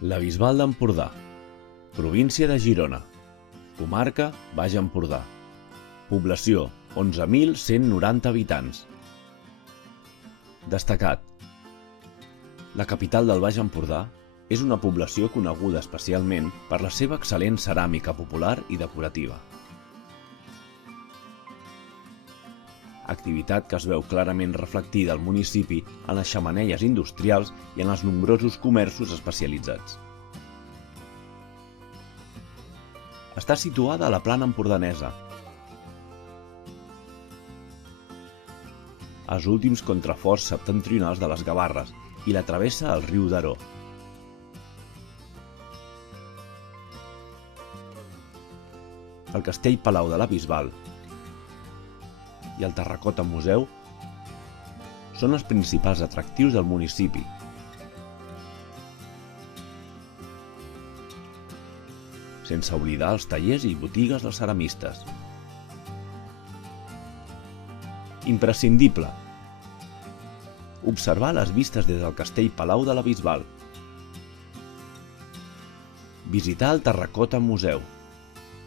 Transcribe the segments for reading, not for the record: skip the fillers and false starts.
La Bisbal d'Empordà, província de Girona, comarca Baix Empordà, població 11.190 habitants. Destacat: la capital del Baix Empordà és una població coneguda especialment per la seva excel·lent ceràmica popular i decorativa. Activitat que es veu clarament reflectida al municipi en les xemeneies industrials i en els nombrosos comerços especialitzats. Està situada a la plana empordanesa, als últims contraforts septentrionals de les Gavarres, i la travessa el riu Daró. El Castell Palau de la Bisbal i el Terracota Museu són els principals atractius del municipi. Sense oblidar els tallers i botigues dels ceramistes. Imprescindible: observar les vistes des del Castell Palau de la Bisbal. Visitar el Terracota Museu.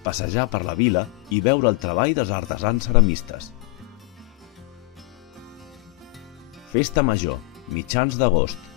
Passejar per la vila i veure el treball dels artesans ceramistes. Festa Major, mitjans d'agost.